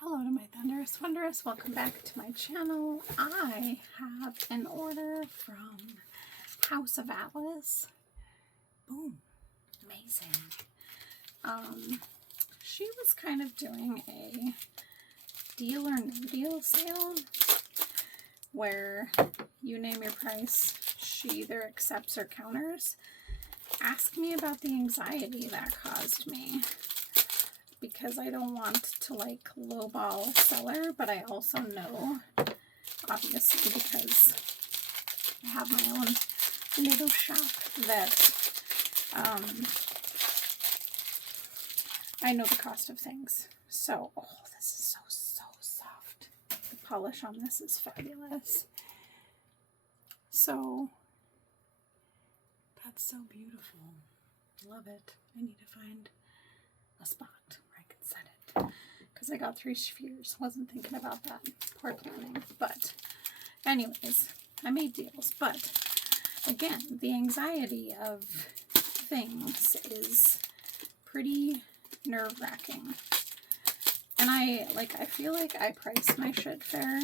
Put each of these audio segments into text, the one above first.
Hello to my Thunderous Wondrous, welcome back to my channel. I have an order from House of Atlas. Boom, amazing. She was kind of doing a deal or no deal sale where you name your price, she either accepts or counters. Ask me about the anxiety that caused me, because I don't want to like lowball a seller, but I also know, obviously, because I have my own little shop, that I know the cost of things. So, oh, this is so soft. The polish on this is fabulous. So, that's so beautiful. Love it. I need to find a spot where I can set it, because I got 3 spheres. Wasn't thinking about that. Poor planning. But anyways, I made deals. But again, the anxiety of things is pretty nerve-wracking. And I feel like I priced my shit fair.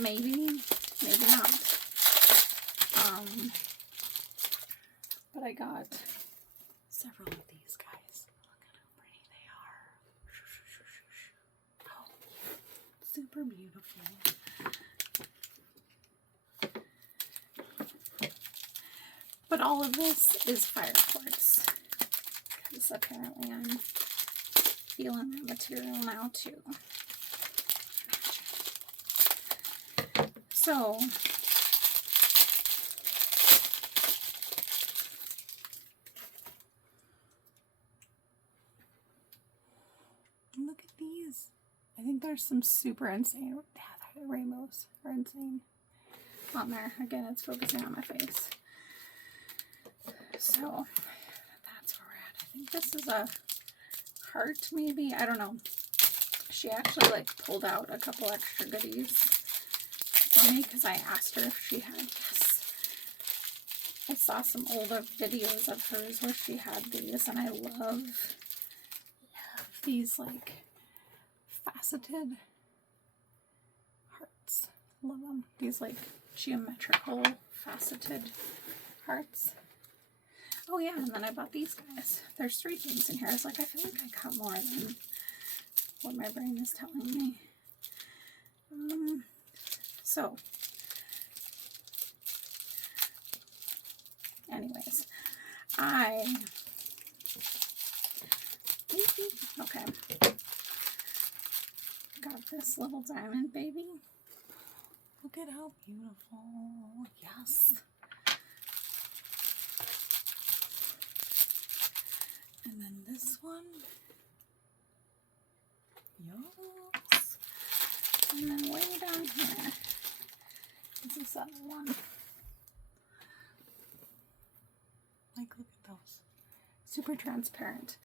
Maybe not. But I got several of these guys. Look at how pretty they are. Oh, super beautiful. But all of this is fire quartz, because apparently I'm feeling that material now too. So look at these. I think there's some super insane, the rainbows are insane on there. Again, it's focusing on my face. So that's where we're at. I think this is a heart, maybe. I don't know. She actually like pulled out a couple extra goodies for me because I asked her if she had. Yes. I saw some older videos of hers where she had these, and I love these like faceted hearts. Love them. These like geometrical faceted hearts. Oh yeah, and then I bought these guys. There's 3 things in here. I was like, I feel like I got more than what my brain is telling me. So, anyways, okay, got this little diamond baby. Look at how beautiful. Yes. And then this one. Yes. And then way down here is this other one. Like, look at those. Super transparent.